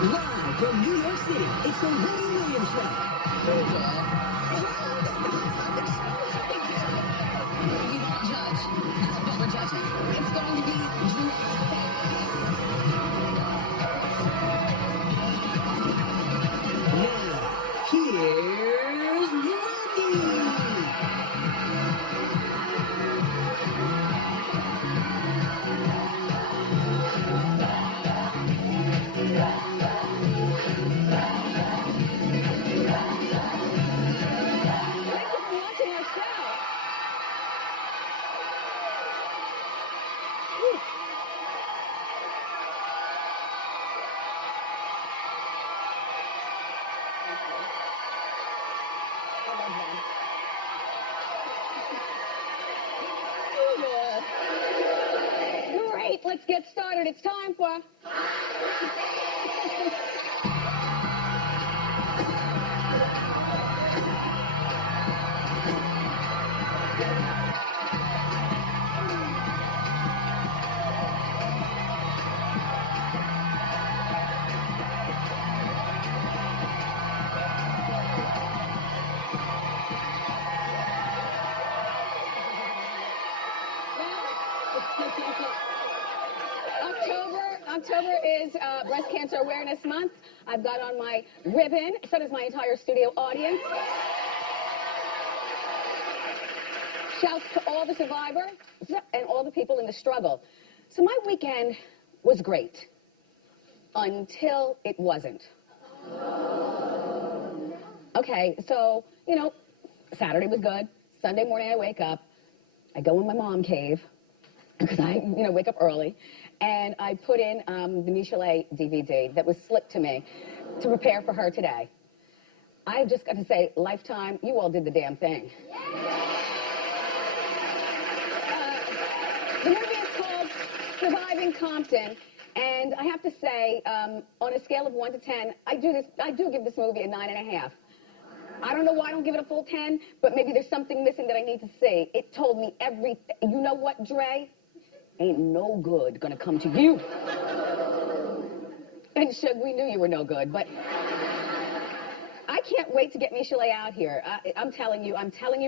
Live from New York City, it's the Wendy Williams Show. You won't judge, but we're judging. It's going to be now, here's Wendy. Great, let's get started. It's time for... October is Breast Cancer Awareness Month. I've got on my ribbon, so does my entire studio audience. Shouts to all the survivors and all the people in the struggle. So my weekend was great until it wasn't. Okay, so, you know, Saturday was good. Sunday morning I wake up. I go in my mom cave because I, wake up early. And I put in the Michel DVD that was slipped to me to prepare for her today. I've just got to say, Lifetime, you all did the damn thing. The movie is called Surviving Compton, and I have to say, on a scale of 1 to 10, I do give this movie a 9.5. I don't know why I don't give it a full 10, but maybe there's something missing that I need to see. It told me everything. You know what, Dre? Ain't no good gonna come to you. And Shug, we knew you were no good, but I can't wait to get Michel out here. I'm telling you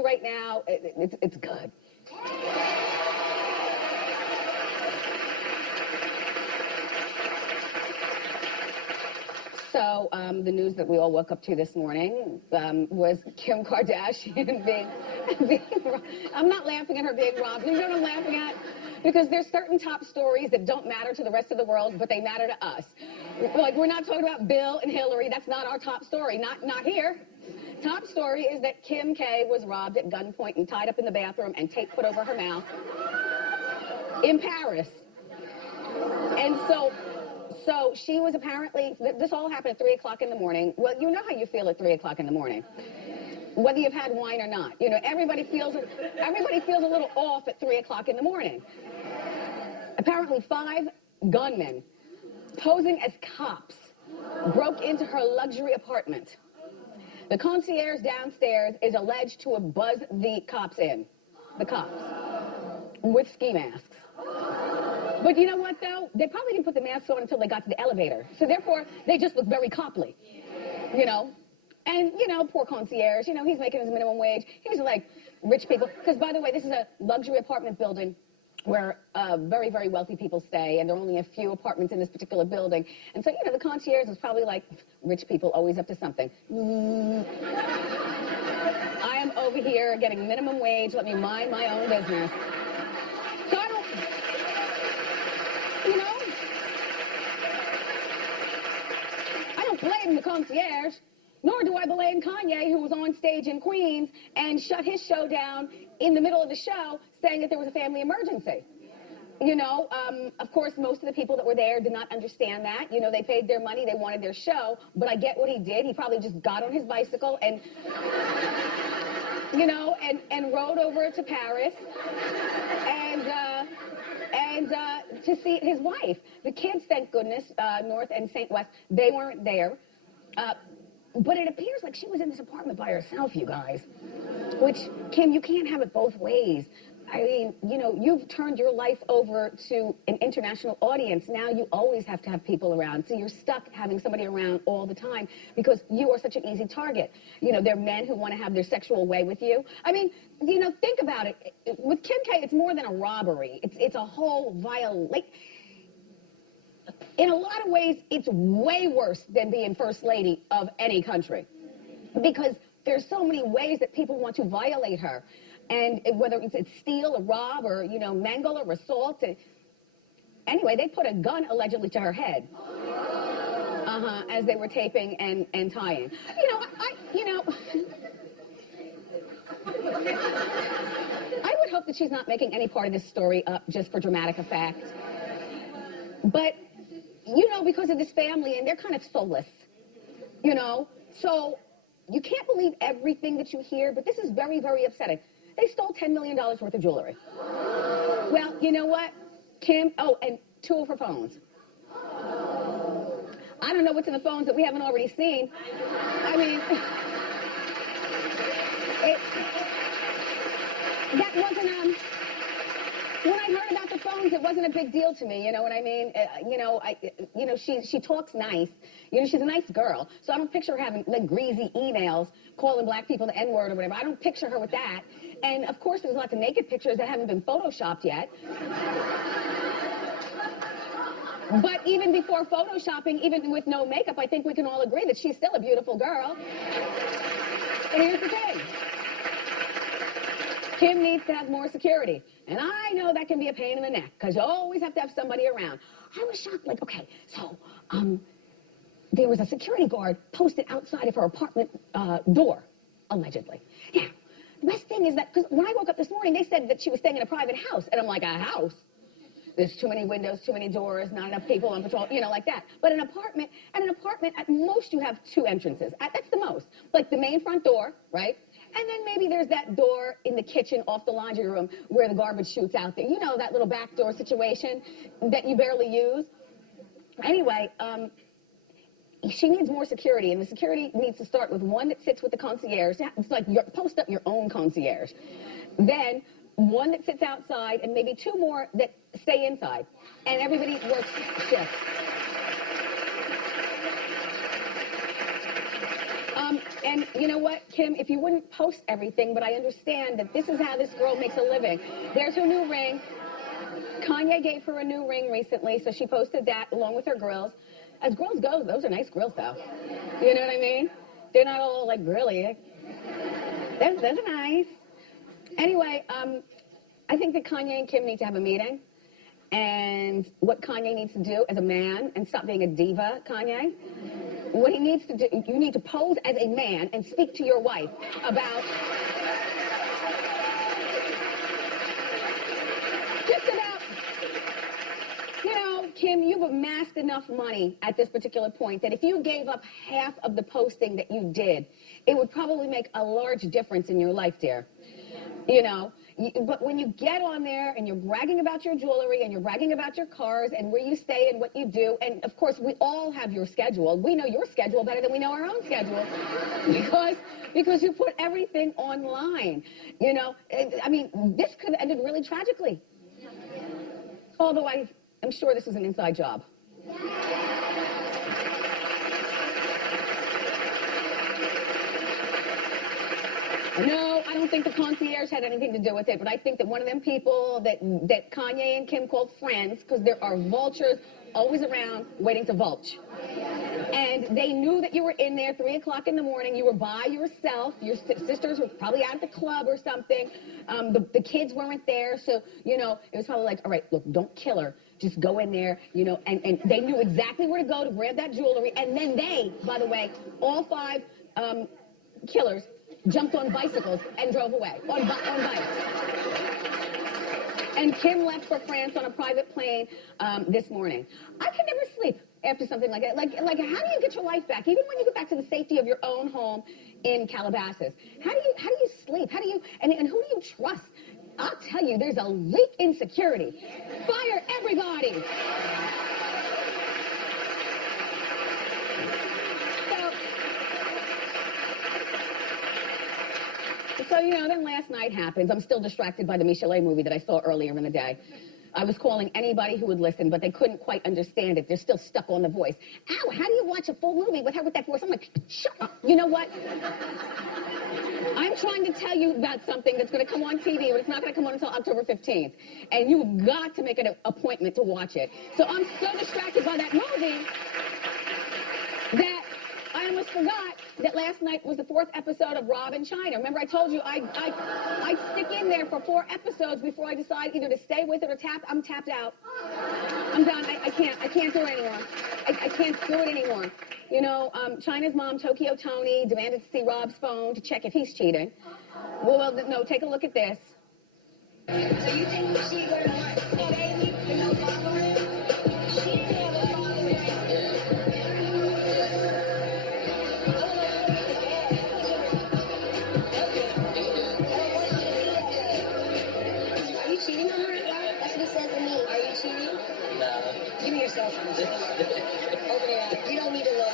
right now, it's good. So, the news that we all woke up to this morning was Kim Kardashian being I'm not laughing at her being robbed. You know what I'm laughing at? Because there's certain top stories that don't matter to the rest of the world, but they matter to us. Like, we're not talking about Bill and Hillary. That's not our top story. Not here. Top story is that Kim K was robbed at gunpoint and tied up in the bathroom and tape put over her mouth in Paris. And so she was apparently, this all happened at 3 o'clock in the morning. Well, you know how you feel at 3 o'clock in the morning, whether you've had wine or not. You know, everybody feels a little off at 3 o'clock in the morning. Apparently 5 gunmen posing as cops broke into her luxury apartment. The concierge downstairs is alleged to have buzzed the cops, with ski masks. But you know what, though? They probably didn't put the masks on until they got to the elevator. So therefore, they just look very coply, And, poor concierge, he's making his minimum wage. He's like rich people. Because, by the way, this is a luxury apartment building where very, very wealthy people stay, and there are only a few apartments in this particular building. And so, the concierge is probably like, rich people always up to something. I am over here getting minimum wage. Let me mind my own business. So I don't, I don't blame the concierge. Nor do I blame Kanye, who was on stage in Queens and shut his show down in the middle of the show, saying that there was a family emergency. Of course, most of the people that were there did not understand that. They paid their money, they wanted their show, but I get what he did. He probably just got on his bicycle and, and rode over to Paris and to see his wife. The kids, thank goodness, North and St. West, they weren't there. But it appears like she was in this apartment by herself, you guys. Which, Kim, you can't have it both ways. I mean, you know, you've turned your life over to an international audience. Now you always have to have people around. So you're stuck having somebody around all the time because you are such an easy target. You know, there are men who want to have their sexual way with you. I mean, you know, think about it. With Kim K, it's more than a robbery. It's a whole violation. In a lot of ways, it's way worse than being first lady of any country because there's so many ways that people want to violate her. And whether it's steal or rob or, you know, mangle or assault. Anyway, they put a gun allegedly to her head. As they were taping and tying. You know, I would hope that she's not making any part of this story up just for dramatic effect. But, you know, because of this family, and they're kind of soulless, you know. So you can't believe everything that you hear, but this is very, very upsetting. They stole $10 million worth of jewelry. Well, you know what, Kim? Oh, and 2 of her phones. I don't know what's in the phones that we haven't already seen. I mean, that wasn't, when I heard about the phones, it wasn't a big deal to me, you know what I mean? She talks nice. You know, she's a nice girl. So I don't picture her having, like, greasy emails calling black people the N-word or whatever. I don't picture her with that. And, of course, there's lots of naked pictures that haven't been photoshopped yet. But even before photoshopping, even with no makeup, I think we can all agree that she's still a beautiful girl. And here's the thing. Kim needs to have more security. And I know that can be a pain in the neck, because you always have to have somebody around. I was shocked, like, okay, so, there was a security guard posted outside of her apartment door, allegedly. Now, the best thing is that, because when I woke up this morning, they said that she was staying in a private house. And I'm like, a house? There's too many windows, too many doors, not enough people on patrol, you know, like that. But an apartment, at most you have 2 entrances. That's the most. Like the main front door, right? And then maybe there's that door in the kitchen off the laundry room where the garbage shoots out there. You know, that little back door situation that you barely use. Anyway, she needs more security, and the security needs to start with one that sits with the concierge. It's like post up your own concierge. Then one that sits outside, and maybe 2 more that stay inside. And everybody works shifts. And you know what, Kim, if you wouldn't post everything, but I understand that this is how this girl makes a living. There's her new ring. Kanye gave her a new ring recently, so she posted that along with her grills. As grills go, those are nice grills, though. You know what I mean? They're not all, like, grilly. Those are nice. Anyway, I think that Kanye and Kim need to have a meeting. And what Kanye needs to do as a man, and stop being a diva, Kanye, what he needs to do, you need to pose as a man and speak to your wife about... just about, you know, Kim, you've amassed enough money at this particular point that if you gave up half of the posting that you did, it would probably make a large difference in your life, dear. You know? But when you get on there and you're bragging about your jewelry and you're bragging about your cars and where you stay and what you do, and of course we all have your schedule. We know your schedule better than we know our own schedule because you put everything online. You know, I mean, this could have ended really tragically. Although I'm sure this was an inside job. No, I don't think the concierge had anything to do with it, but I think that one of them people that Kanye and Kim called friends, because there are vultures always around waiting to vulture. And they knew that you were in there 3 o'clock in the morning. You were by yourself. Your sisters were probably out at the club or something. The kids weren't there, so, you know, it was probably like, all right, look, don't kill her. Just go in there, you know, and they knew exactly where to go to grab that jewelry. And then they, by the way, all 5 killers jumped on bicycles and drove away on bikes. And Kim left for France on a private plane this morning. I could never sleep after something like that. Like, how do you get your life back? Even when you get back to the safety of your own home in Calabasas. How do you sleep? How do you, and who do you trust? I'll tell you, there's a leak in security. Fire everybody. So, you know, then last night happens. I'm still distracted by the Michel movie that I saw earlier in the day. I was calling anybody who would listen, but they couldn't quite understand it. They're still stuck on the voice. Ow, how do you watch a full movie with her with that voice? I'm like, shut up. You know what? I'm trying to tell you about something that's going to come on TV, but it's not going to come on until October 15th. And you've got to make an appointment to watch it. So I'm so distracted by that movie that I almost forgot that last night was the 4th episode of Rob in China. Remember, I told you I stick in there for 4 episodes before I decide either to stay with it or tap. I'm tapped out. I'm done. I can't do it anymore. I can't do it anymore. You know, China's mom, Tokyo Tony, demanded to see Rob's phone to check if he's cheating. Well, no, take a look at this. So you think she would have want a baby with no followers? She didn't have a following. Are you cheating on her? That's what he said to me. Are you cheating? No. Give me your cell phone. Open it up. You don't need to look.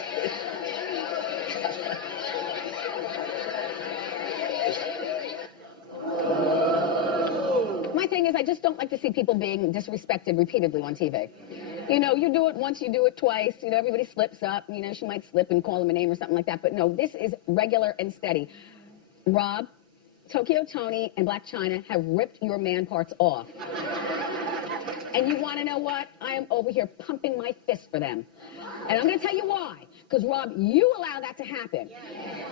My thing is, I just don't like to see people being disrespected repeatedly on TV. You know, you do it once, you do it twice. You know, everybody slips up. You know, she might slip and call him a name or something like that. But no, this is regular and steady. Rob, Tokyo Tony, and Black China have ripped your man parts off. And you want to know what? I am over here pumping my fist for them. And I'm going to tell you why. Because, Rob, you allow that to happen.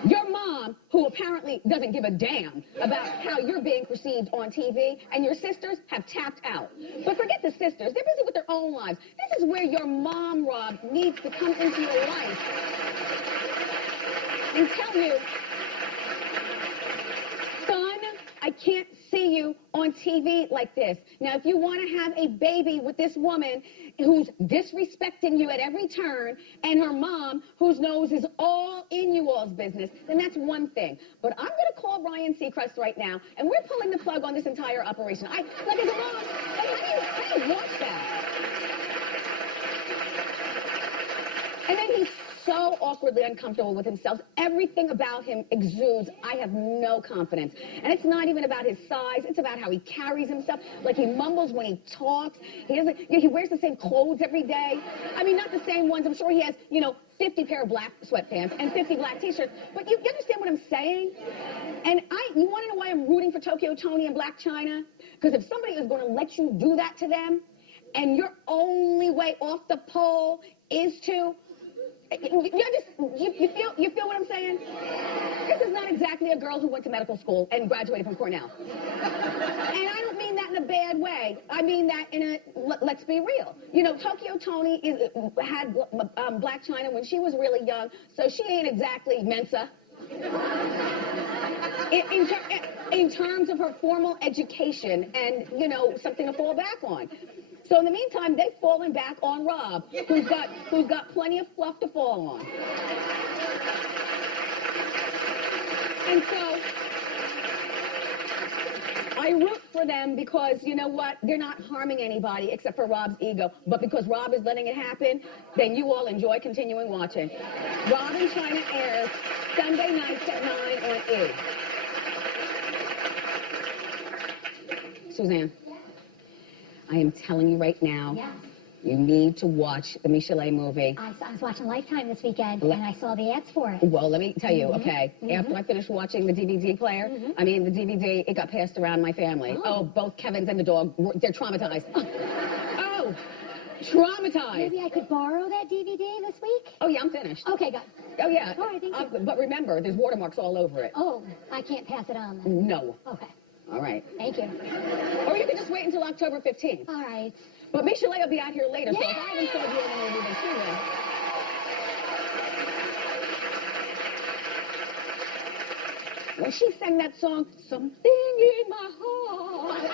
Your mom, who apparently doesn't give a damn about how you're being perceived on TV, and your sisters have tapped out. But forget the sisters. They're busy with their own lives. This is where your mom, Rob, needs to come into your life and tell you, son, I can't see you on TV like this. Now, if you want to have a baby with this woman who's disrespecting you at every turn, and her mom, whose nose is all in you all's business, then that's one thing. But I'm going to call Ryan Seacrest right now, and we're pulling the plug on this entire operation. Like, as a mom, like, how do you watch that? And then he's so awkwardly uncomfortable with himself. Everything about him exudes, I have no confidence. And it's not even about his size. It's about how he carries himself. Like, he mumbles when he talks. He wears the same clothes every day. I mean, not the same ones. I'm sure he has, you know, 50 pair of black sweatpants and 50 black T-shirts. But you understand what I'm saying? And you want to know why I'm rooting for Tokyo Tony and Black China? Because if somebody is going to let you do that to them, and your only way off the pole is to... You feel what I'm saying? This is not exactly a girl who went to medical school and graduated from Cornell. And I don't mean that in a bad way. I mean that in a, let's be real. You know, Tokyo Tony had Black China when she was really young, so she ain't exactly Mensa. In terms of her formal education and, you know, something to fall back on. So in the meantime, they've fallen back on Rob, who's got plenty of fluff to fall on. And so I root for them because, you know what, they're not harming anybody except for Rob's ego. But because Rob is letting it happen, then you all enjoy continuing watching. Rob in China airs Sunday nights at 9 on E! Suzanne, I am telling you right now, Yeah. you need to watch the Michel movie. I was watching Lifetime this weekend, and I saw the ads for it. Well, let me tell you, okay, after I finished watching the DVD player, I mean, the DVD, it got passed around my family. Oh, both Kevin's and the dog, they're traumatized. Oh, traumatized. Maybe I could borrow that DVD this week? Oh, yeah, I'm finished. Okay, good. Oh, yeah. All right, thank you. But remember, there's watermarks all over it. Oh, I can't pass it on then. No. Okay, All right. thank you. Or you can just wait until October 15th. All right. But Michel will be out here later, so if Yay! I haven't told you in the movie, then she will. When she sang that song, Something in My Heart,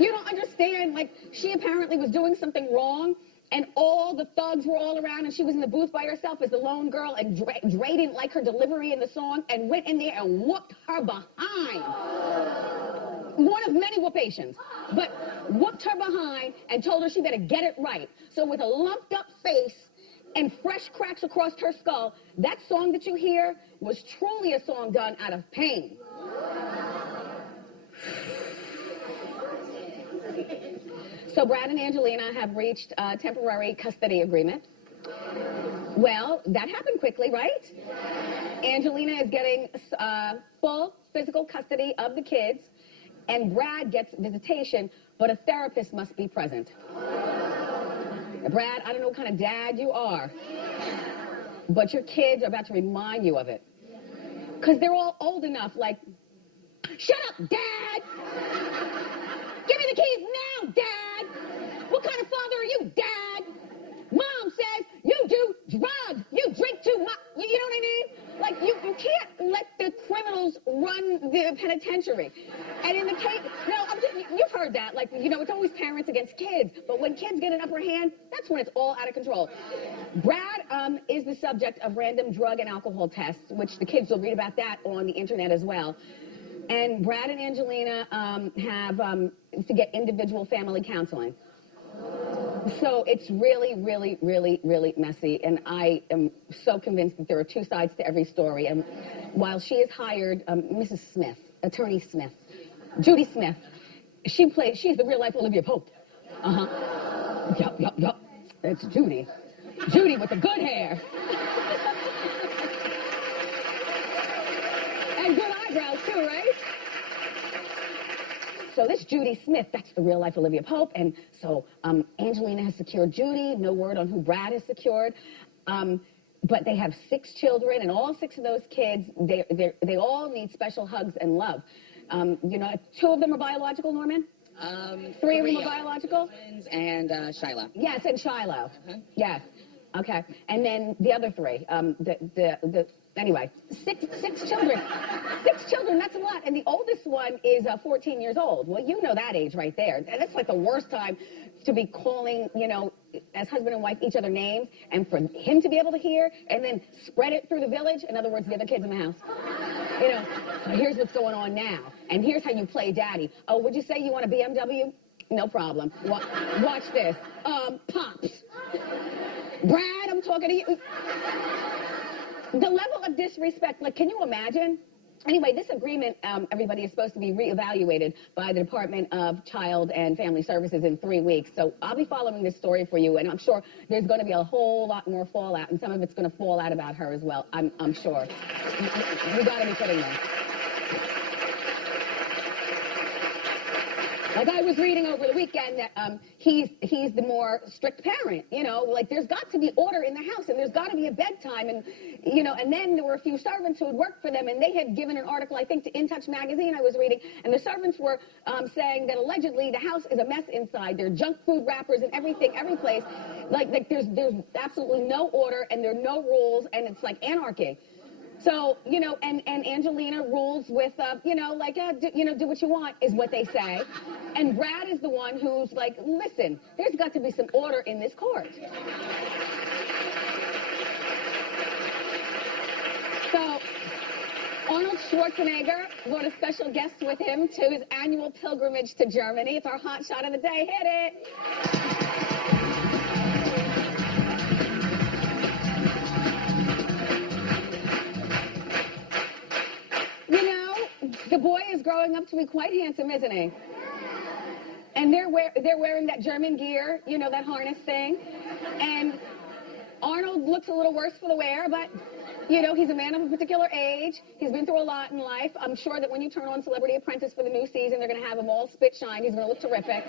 you don't understand, like, she apparently was doing something wrong, and all the thugs were all around, and she was in the booth by herself as the lone girl, and Dre didn't like her delivery in the song, and went in there and whooped her behind. One of many whoopations, but whooped her behind and told her she better get it right. So with a lumped up face and fresh cracks across her skull. That song that you hear was truly a song done out of pain. So Brad and Angelina have reached a temporary custody agreement. Well, that happened quickly, right? Angelina is getting full physical custody of the kids, and Brad gets visitation, but a therapist must be present. Brad, I don't know what kind of dad you are, but your kids are about to remind you of it. Because they're all old enough, like, shut up, Dad! Give me the keys now, Dad! What kind of father are you, Dad? Mom says you do drugs, you drink too much, you know what I mean? Like, you can't let the criminals run the penitentiary. And in the case, no, you've heard that, like, you know, it's always parents against kids, but when kids get an upper hand, that's when it's all out of control. Brad is the subject of random drug and alcohol tests, which the kids will read about that on the internet as well. And Brad and Angelina have to get individual family counseling. So it's really, really, really, really messy, and I am so convinced that there are two sides to every story. And while she has hired Mrs. Smith, Attorney Smith, Judy Smith, she's the real-life Olivia Pope. Yup. It's Judy. Judy with the good hair. And good eyebrows, too, right? So this Judy Smith, that's the real-life Olivia Pope. And so Angelina has secured Judy. No word on who Brad has secured. But they have 6 children, and all 6 of those kids, they all need special hugs and love. You know, 2 of them are biological, Norman? 3 of them are biological? Twins and Shiloh. Yes, and Shiloh. Yes. Okay. And then the other 3, anyway, 6 children. 6 children, that's a lot. And the oldest one is 14 years old. Well, you know that age right there. That's like the worst time to be calling, you know, as husband and wife, each other names, and for him to be able to hear and then spread it through the village. In other words, the other kids in the house. You know, so here's what's going on now. And here's how you play daddy. Oh, would you say you want a BMW? No problem. Watch this. Pops. Brad, I'm talking to you. The level of disrespect, like, can you imagine? Anyway, this agreement, everybody, is supposed to be reevaluated by the Department of Child and Family Services in 3 weeks. So I'll be following this story for you, and I'm sure there's going to be a whole lot more fallout, and some of it's going to fall out about her as well, I'm sure. You got to be kidding me. Like, I was reading over the weekend that he's the more strict parent, you know, like, there's got to be order in the house, and there's got to be a bedtime, and, you know, and then there were a few servants who had worked for them, and they had given an article, I think, to In Touch magazine I was reading, and the servants were saying that allegedly the house is a mess inside. There are junk food wrappers and everything, every place. Like there's absolutely no order, and there are no rules, and it's like anarchy. So, you know, and Angelina rules with, you know, like, do what you want, is what they say. And Brad is the one who's like, listen, there's got to be some order in this court. So, Arnold Schwarzenegger brought a special guest with him to his annual pilgrimage to Germany. It's our hot shot of the day. Hit it. The boy is growing up to be quite handsome, isn't he? And they're wearing that German gear, you know, that harness thing. And Arnold looks a little worse for the wear, but, you know, he's a man of a particular age. He's been through a lot in life. I'm sure that when you turn on Celebrity Apprentice for the new season, they're going to have him all spit shine. He's going to look terrific.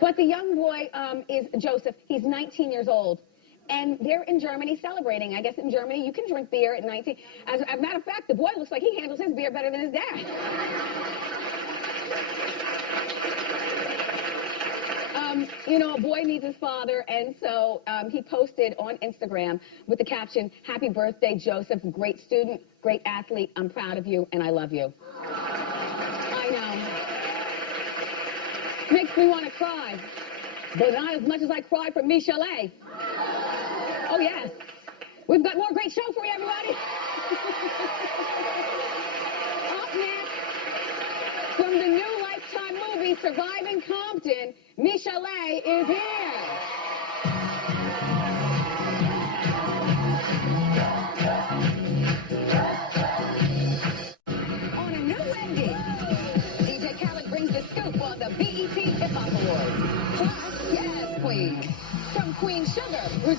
But the young boy is Joseph. He's 19 years old. And they're in Germany celebrating. I guess in Germany you can drink beer at 19. As a matter of fact, the boy looks like he handles his beer better than his dad. You know, a boy needs his father, and so he posted on Instagram with the caption, "Happy birthday, Joseph. Great student, great athlete. I'm proud of you, and I love you." I know. Makes me want to cry, but not as much as I cried for Michel. Oh, yes. We've got more great show for you, everybody. Up next, from the new Lifetime movie, Surviving Compton, Michel is here.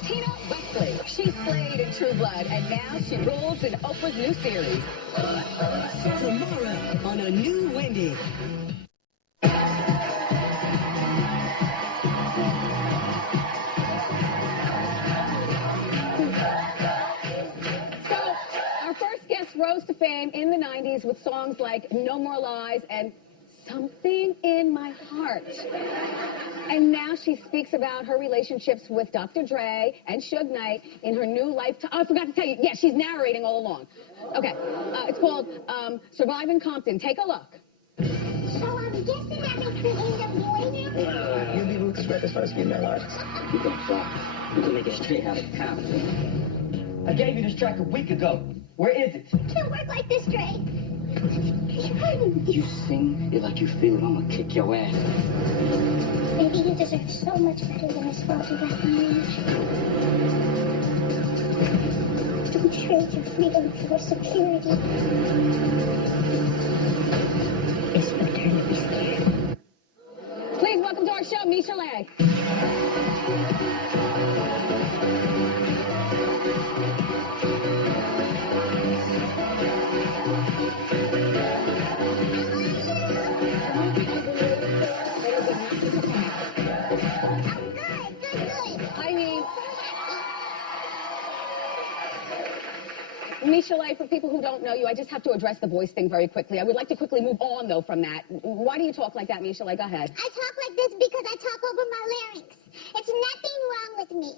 Tina Wesley. She slayed in True Blood, and now she rules in Oprah's new series. Tomorrow on a new Wendy. So, our first guest rose to fame in the 90s with songs like No More Lies and Something in My Heart. And now she speaks about her relationships with Dr. Dre and Suge Knight in her new lifetime. Oh, I forgot to tell you. Yeah, she's narrating all along. Okay. It's called Surviving Compton. Take a look. So I'm guessing that makes me end up doing it? You'll be Lucas Records first getting that artist. You gonna fly. You can make it straight out of Compton. I gave you this track a week ago. Where is it? Can't work like this, Dre. You sing it like you feel it. I'm gonna kick your ass. Maybe you deserve so much better than this faulty recognition. Don't trade your freedom for security. It's better to be scared. Please welcome to our show, Michel. Michel, for people who don't know you, I just have to address the voice thing very quickly. I would like to quickly move on, though, from that. Why do you talk like that, Michel? Go ahead. I talk like this because I talk over my larynx. It's nothing wrong with me.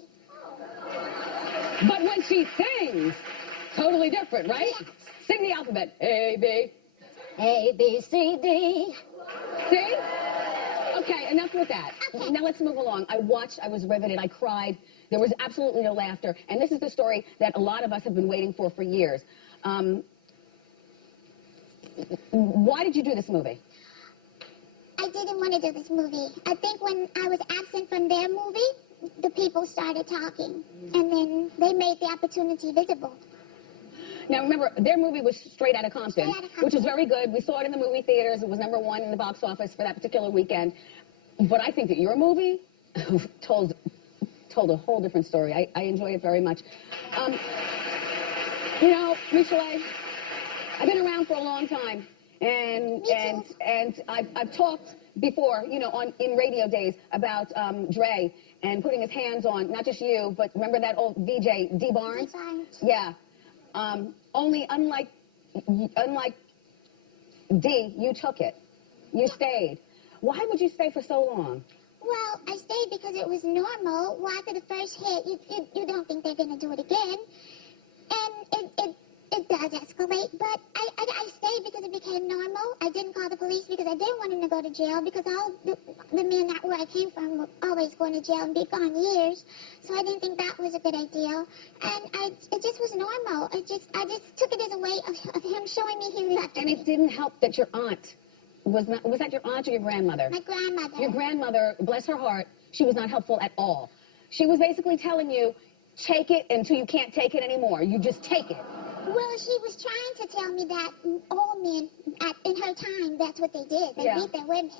But when she sings, totally different, right? Yes. Sing the alphabet. A, B. A, B, C, D. See? Okay, enough with that. Okay. Now let's move along. I watched, I was riveted, I cried. There was absolutely no laughter. And this is the story that a lot of us have been waiting for years. Why did you do this movie? I didn't want to do this movie. I think when I was absent from their movie, the people started talking. And then they made the opportunity visible. Now, remember, their movie was Straight Outta Compton, Straight Outta Compton. which was very good. We saw it in the movie theaters. It was #1 in the box office for that particular weekend. But I think that your movie told a whole different story. I enjoy it very much. You know, Michel, I've been around for a long time, and I've talked before, you know, in radio days about Dre and putting his hands on not just you, but remember that old VJ D Barnes? Yeah. Only unlike D, you took it. You stayed. Why would you stay for so long? Well, I stayed because it was normal. Well, after the first hit, you don't think they're going to do it again. And it does escalate, but I stayed because it became normal. I didn't call the police because I didn't want him to go to jail because all the men that where I came from were always going to jail and be gone years. So I didn't think that was a good idea. And it just was normal. I just took it as a way of him showing me he loved me. And it didn't help that your aunt was that your aunt or your grandmother? My grandmother. Your grandmother, bless her heart, she was not helpful at all. She was basically telling you, take it until you can't take it anymore. You just take it. Well, she was trying to tell me that all men, in her time, that's what they did. They beat their women.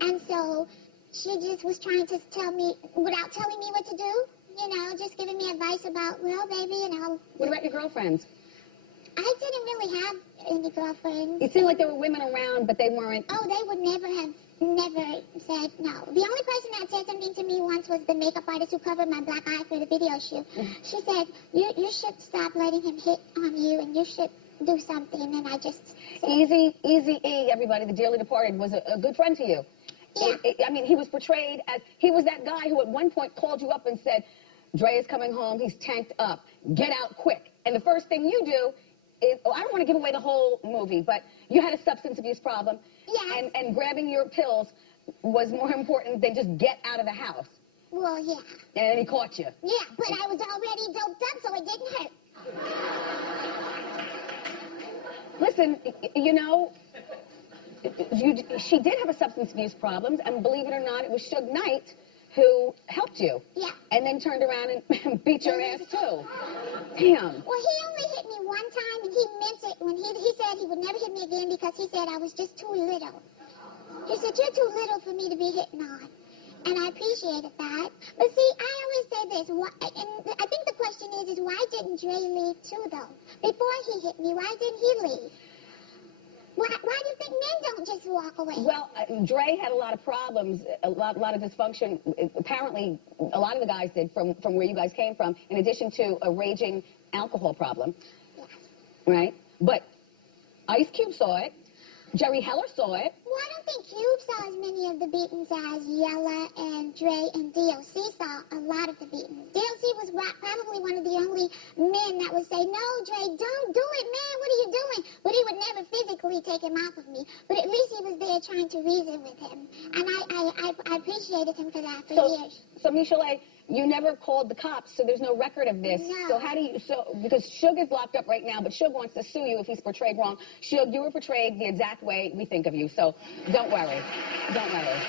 And so she just was trying to tell me, without telling me what to do, you know, just giving me advice about, well, baby, you know. What about your girlfriends? I didn't really have any girlfriends. It seemed like there were women around, but they weren't. Oh, they would never said no. The only person that said something to me once was the makeup artist who covered my black eye for the video shoot. She said, you should stop letting him hit on you and you should do something. And I just said, Eazy-E, everybody, the dearly departed, was a good friend to you. Yeah. I mean, he was portrayed as, he was that guy who at one point called you up and said, Dre is coming home, he's tanked up, get out quick. And the first thing you do is, I don't want to give away the whole movie, but you had a substance abuse problem. Yes. And grabbing your pills was more important than just get out of the house. well, yeah. And he caught you. Yeah, but I was already doped up, so it didn't hurt. Listen, you know, she did have a substance abuse problem, and believe it or not, it was Suge Knight who helped you. Yeah. And then turned around and beat your ass, too. Damn. Well, he only hit me one time, and he meant it when he said he would never hit me again because he said I was just too little. He said, you're too little for me to be hitting on. and I appreciated that. But see, I always say this, and I think the question is why didn't Dre leave too, though? Before he hit me, why didn't he leave? Why do you think men don't just walk away? Well, Dre had a lot of problems, a lot of dysfunction. Apparently, a lot of the guys did from where you guys came from, in addition to a raging alcohol problem. Yes. Right? But Ice Cube saw it. Jerry Heller saw it. Well, I don't think Cube saw as many of the beatings as Yella and Dre and DLC saw a lot of the beatings. DLC was probably one of the only men that would say, no, Dre, don't do it, man, what are you doing? But he would never physically take him off of me. But at least he was there trying to reason with him. And I appreciated him for that for years. So, Michel, you never called the cops, so there's no record of this. No. So how do you, because Suge is locked up right now, but Suge wants to sue you if he's portrayed wrong. Suge, you were portrayed the exact way we think of you, so don't worry. Don't worry.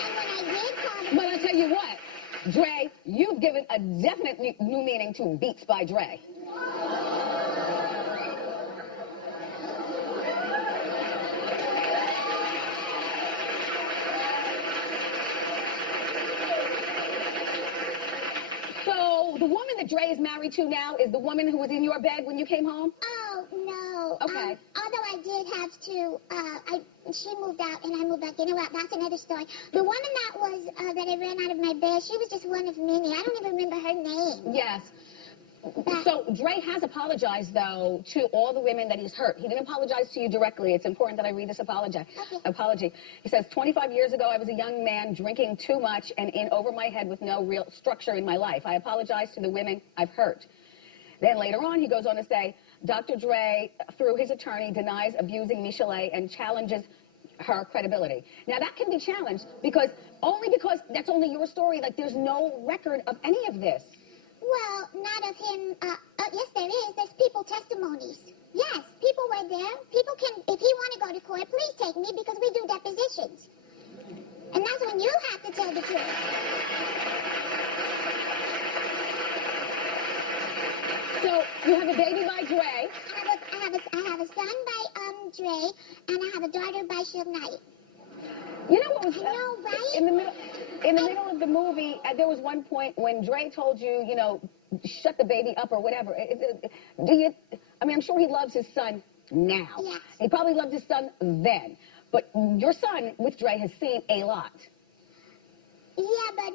And when I did call the But I'll tell you what, Dre, you've given a definite new meaning to Beats by Dre. So the woman that Dre is married to now is the woman who was in your bed when you came home? Oh, no. Okay. Although I did have to, she moved out and I moved back in. Well, that's another story. The woman that was, that I ran out of my bed, she was just one of many. I don't even remember her name. Yes. So Dre has apologized, though, to all the women that he's hurt. He didn't apologize to you directly. It's important that I read this apology. He says, 25 years ago, I was a young man drinking too much and in over my head with no real structure in my life. I apologize to the women I've hurt. Then later on, he goes on to say, Dr. Dre, through his attorney, denies abusing Michel and challenges her credibility. Now, that can be challenged because that's only your story. Like, there's no record of any of this. Well, not of him. Yes, there is. There's people testimonies. Yes, people were there. People can, if you want to go to court, please take me because we do depositions. And that's when you have to tell the truth. So you have a baby by Dre. I have a son by Dre, and I have a daughter by Suge Knight. You know what was right? in the middle of the movie? There was one point when Dre told you, shut the baby up or whatever. I'm sure he loves his son now. Yes. He probably loved his son then. But your son with Dre has seen a lot. Yeah, but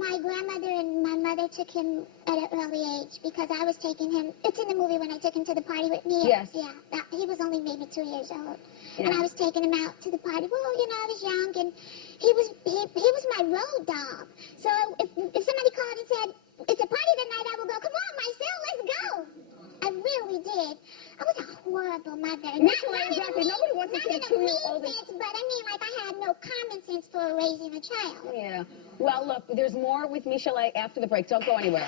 my grandmother and my mother took him at an early age because I was taking him. It's in the movie when I took him to the party with me. Yes. Yeah, he was only maybe 2 years old. Yeah. And I was taking him out to the party. Well, I was young, and he was my road dog. So if somebody called and said, it's a party tonight, I would go, come on, Michel, let's go. I really did. I was a horrible mother. Exactly. Nobody wants to see a 2-year-old. But I mean, like, I had no common sense for raising a child. Yeah. Well, look, there's more with Michel after the break. Don't go anywhere.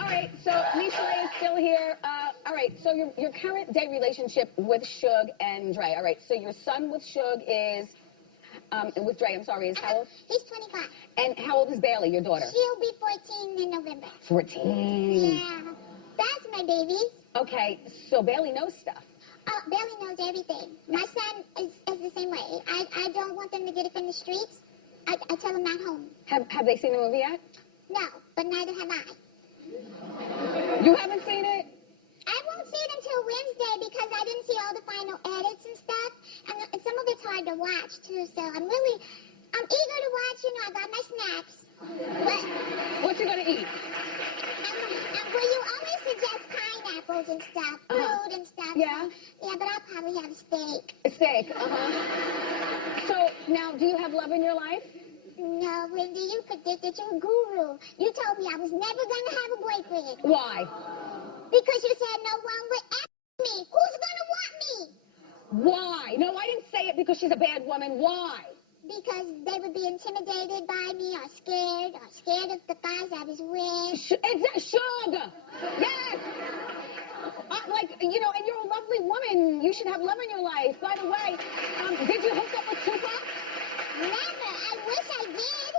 All right, so Michel is still here. All right, so your current day relationship with Suge and Dre. All right, so your son with Suge is, with Dre, I'm sorry, is how old? He's 25. And how old is Bailey, your daughter? She'll be 14 in November. 14. Yeah, that's my baby. Okay, so Bailey knows stuff. Bailey knows everything. My son is the same way. I don't want them to get it from the streets. I tell them at home. Have they seen the movie yet? No, but neither have I. You haven't seen it? I won't see it until Wednesday because I didn't see all the final edits and stuff. And some of it's hard to watch, too. So I'm eager to watch. I got my snacks. But What you gonna eat? well, you always suggest pineapples and stuff, fruit and stuff. Yeah. Yeah, but I'll probably have a steak. A steak, So, now, do you have love in your life? No, Wendy, you predicted. You're a guru. You told me I was never going to have a boyfriend. Why? Because you said no one would ask me. Who's going to want me? Why? No, I didn't say it because she's a bad woman. Why? Because they would be intimidated by me or scared of the guys I was with. Sugar! Yes! And you're a lovely woman. You should have love in your life. By the way, did you hook up with Tupac? Never. I wish I did.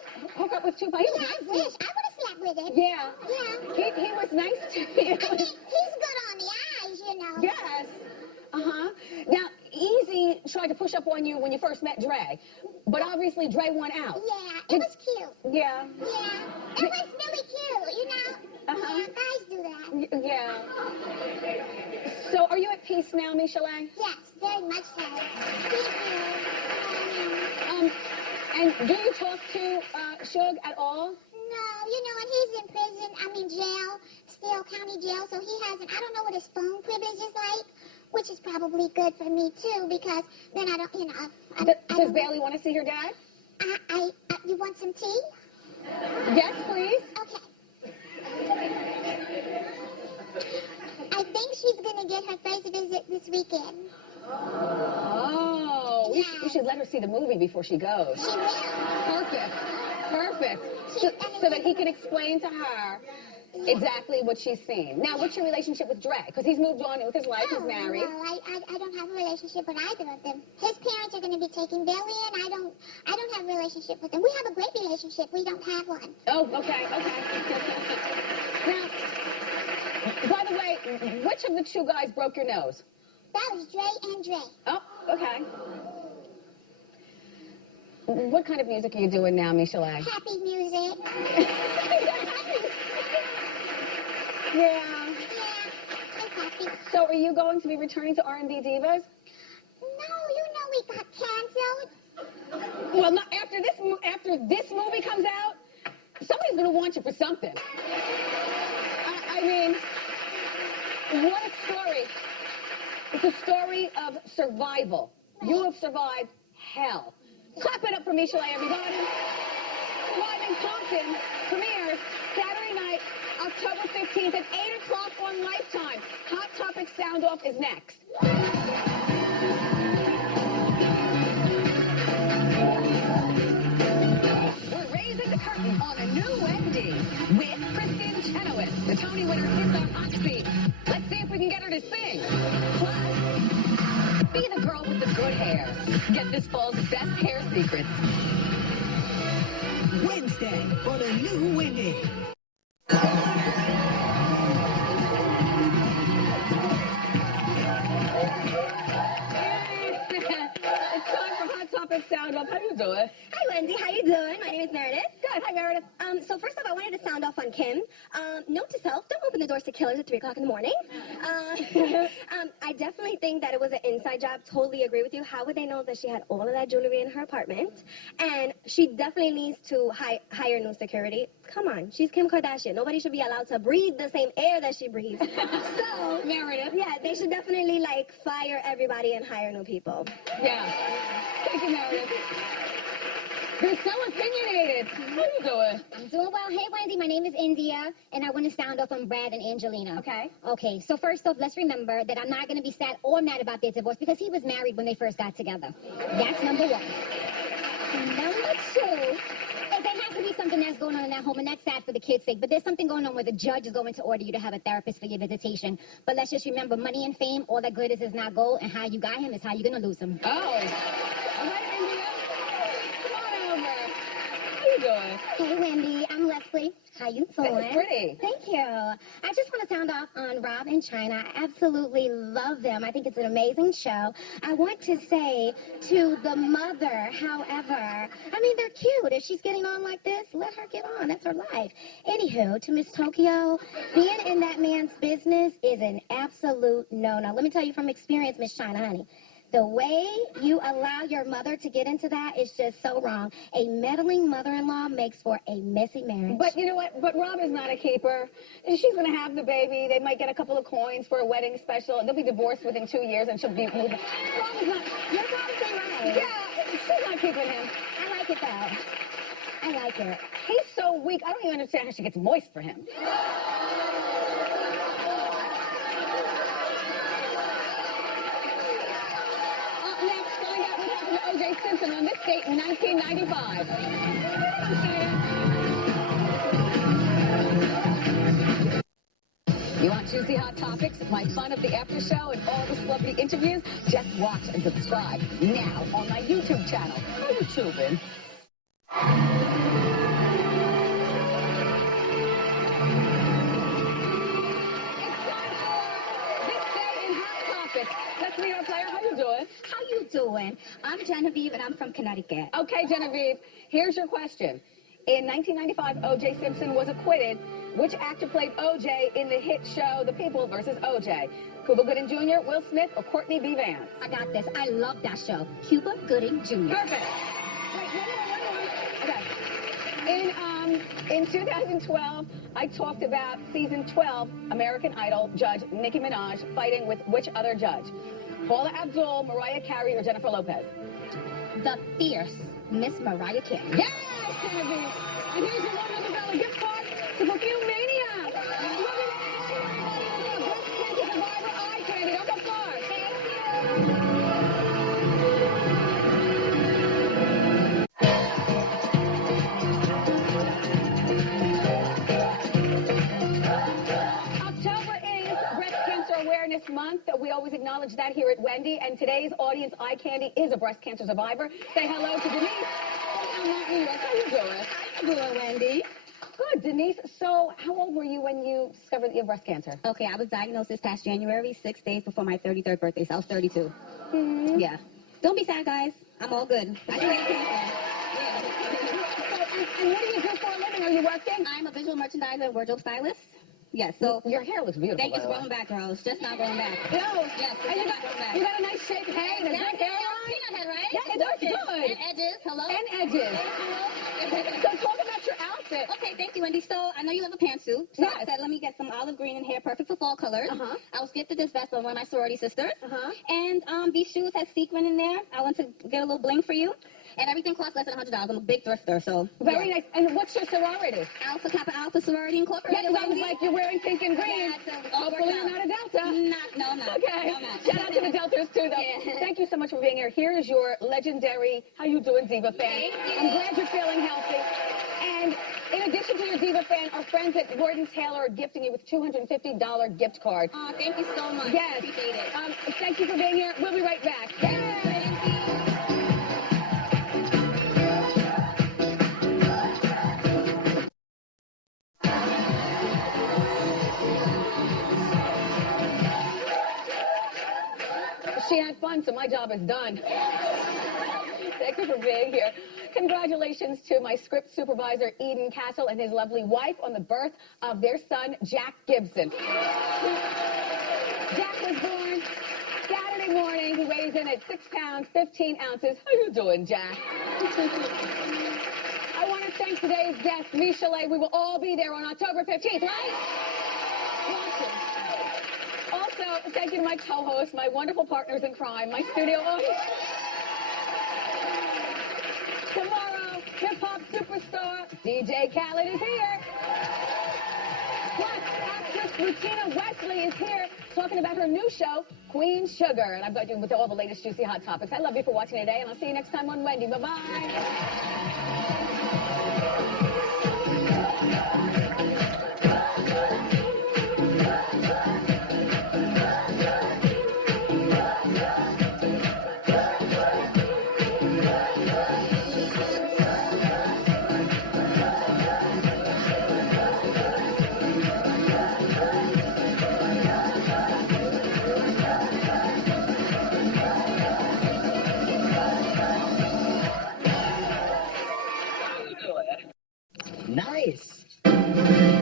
broke up with Tupac. He was Yeah, I nice. wish. I would have slept with him. Yeah. Yeah. He was nice to you. I mean, he's good on the eyes, you know. Yes. Now, Easy tried to push up on you when you first met Dre, but obviously Dre won out. Yeah, it was cute. Yeah. Yeah, it was really cute, you know. Yeah, guys do that. Yeah. So, are you at peace now, Michel? Yes, very much so. Thank you. And do you talk to Suge at all? No, you know, and he's in prison, jail, still county jail, so he hasn't, I don't know what his phone privilege is like, which is probably good for me, too, because then I don't, you know, Does Bailey want to see her dad? You want some tea? Yes, please. Okay. I think she's gonna get her first visit this weekend. Oh, you should let her see the movie before she goes. She will. Perfect. So that he can explain to her exactly what she's seen. Now, what's your relationship with Dre? Because he's moved on with his life, he's married. No, I don't have a relationship with either of them. His parents are going to be taking Billy in. I don't have a relationship with them. We have a great relationship. We don't have one. Oh, okay. Now, by the way, which of the two guys broke your nose? That was Dre and Dre. Oh, okay. What kind of music are you doing now, Michel? Happy music. Yeah. I'm happy. So are you going to be returning to R&B Divas? No, you know we got canceled. Well, not after this movie comes out, somebody's going to want you for something. I mean, what a story. It's a story of survival. Right. You have survived hell. Clap it up for Michel, everybody. Surviving Compton premieres Saturday night, October 15th at 8 o'clock on Lifetime. Hot Topic Sound Off is next. We're raising the curtain on a new Wendy with Kristen Chenoweth. The Tony winner hits our hot seat. Let's see if we can get her to sing. Plus, be the girl with the good hair. Get this fall's best hair secrets. Wednesday on a new Wendy. It's time for Hot Topic Sound Off. How you doing? Hi, Wendy. How you doing? My name is Meredith. Good. Hi, Meredith. So first off, I wanted to sound off on Kim. Note to self, don't open the doors to killers at 3 o'clock in the morning. I definitely think that it was an inside job. Totally agree with you. How would they know that she had all of that jewelry in her apartment? And she definitely needs to hire new security. Come on. She's Kim Kardashian. Nobody should be allowed to breathe the same air that she breathes. So, Meredith. yeah, they should definitely, fire everybody and hire new people. Yeah. Thank you, Meredith. You're so opinionated. How you doing? I'm doing well. Hey, Wendy, my name is India, and I want to sound off on Brad and Angelina. Okay. Okay, so first off, let's remember that I'm not going to be sad or mad about their divorce because he was married when they first got together. That's number one. Number two, there has to be something that's going on in that home, and that's sad for the kids' sake, but there's something going on where the judge is going to order you to have a therapist for your visitation. But let's just remember, money and fame, all that glitters is not gold, and how you got him is how you're going to lose him. Oh. All right, India. Come on over. How you doing? Hey, Wendy, I'm Leslie. How you doing? This is pretty. Thank you. I just want to sound off on Rob and China. I absolutely love them. I think it's an amazing show. I want to say to the mother, however, they're cute. If she's getting on like this, let her get on. That's her life. Anywho, to Miss Tokyo, being in that man's business is an absolute no-no. Let me tell you from experience, Miss China, honey. The way you allow your mother to get into that is just so wrong. A meddling mother-in-law makes for a messy marriage. But you know what? But Rob is not a keeper. She's going to have the baby. They might get a couple of coins for a wedding special. They'll be divorced within 2 years, and she'll be moving. Rob is not. You're probably right. Yeah, she's not keeping him. I like it, though. I like it. He's so weak. I don't even understand how she gets moist for him. Next, find out what happened to O.J. Simpson on this date in 1995. You want juicy hot topics, my fun of the after show, and all the celebrity interviews? Just watch and subscribe now on my YouTube channel. How you tubing? doing? I'm Genevieve, and I'm from Connecticut. Okay, Genevieve, here's your question. In 1995, O.J. Simpson was acquitted. Which actor played O.J. in the hit show The People vs. O.J.? Cuba Gooding Jr., Will Smith, or Courtney B. Vance? I got this. I love that show. Cuba Gooding Jr. Perfect. Wait. Okay. In 2012, I talked about season 12 American Idol judge Nicki Minaj fighting with which other judge? Paula Abdul, Mariah Carey, or Jennifer Lopez? The fierce Miss Mariah Carey. Yes, Genevieve. And here's your $100 gift card to Perfume Mania. Breast cancer survivor eye candy. Don't go far. October is Breast Cancer Awareness Month. We always acknowledge that here at Wendy. And today's audience eye candy is a breast cancer survivor. Say hello to Denise. How you doing? How you doing, Wendy? Good, Denise. So, how old were you when you discovered that you have breast cancer? Okay, I was diagnosed this past January, 6 days before my 33rd birthday, so I was 32. Mm-hmm. Yeah. Don't be sad, guys. I'm all good. I can make cancer. And what do you do for a living? Are you working? I'm a visual merchandiser and wardrobe stylist. Yes, so Your hair looks beautiful. thank you. It's growing back, girls. Just not growing back. No. Yes, And you growing back. got a nice shaped head and a good hairline. Peanut head, right? Yeah, it looks good. And edges. Hello? And edges. So talk about your outfit. Okay, thank you, Wendy. So I know you love a pantsuit. So Yes. I said, let me get some olive green in here, perfect for fall colors. Uh-huh. I was gifted this vest by one of my sorority sisters. Uh-huh. And these shoes had sequin in there. I want to get a little bling for you. And everything costs less than $100. I'm a big thrifter, so. Very yeah. nice. And what's your sorority? Alpha Kappa Alpha Sorority Incorporated. That sounds Wendy. like you're wearing pink and green. Yeah, it's all Hopefully you're worked not a Delta. No, I'm not. Okay. No, I'm not. Shout out to the Deltas too, though. Yeah. Thank you so much for being here. Here is your legendary How You Doing Diva fan. Thank you. I'm glad you're feeling healthy. And in addition to your Diva fan, our friends at Gordon Taylor are gifting you with $250 gift card. Oh, thank you so much. Yes. Appreciate it. Thank you for being here. We'll be right back. Yay! She had fun, so my job is done. Thank you for being here. Congratulations to my script supervisor, Eden Castle, and his lovely wife on the birth of their son, Jack Gibson. Jack was born Saturday morning. He weighs in at 6 pounds, 15 ounces. How you doing, Jack? I want to thank today's guest, Michel. We will all be there on October 15th, right? Also, thank you to my co-hosts, my wonderful partners in crime, my studio audience. Tomorrow, hip-hop superstar DJ Khaled is here. Plus, actress Rutina Wesley is here talking about her new show, Queen Sugar. And I've got you with all the latest juicy hot topics. I love you for watching today, and I'll see you next time on Wendy. Bye-bye.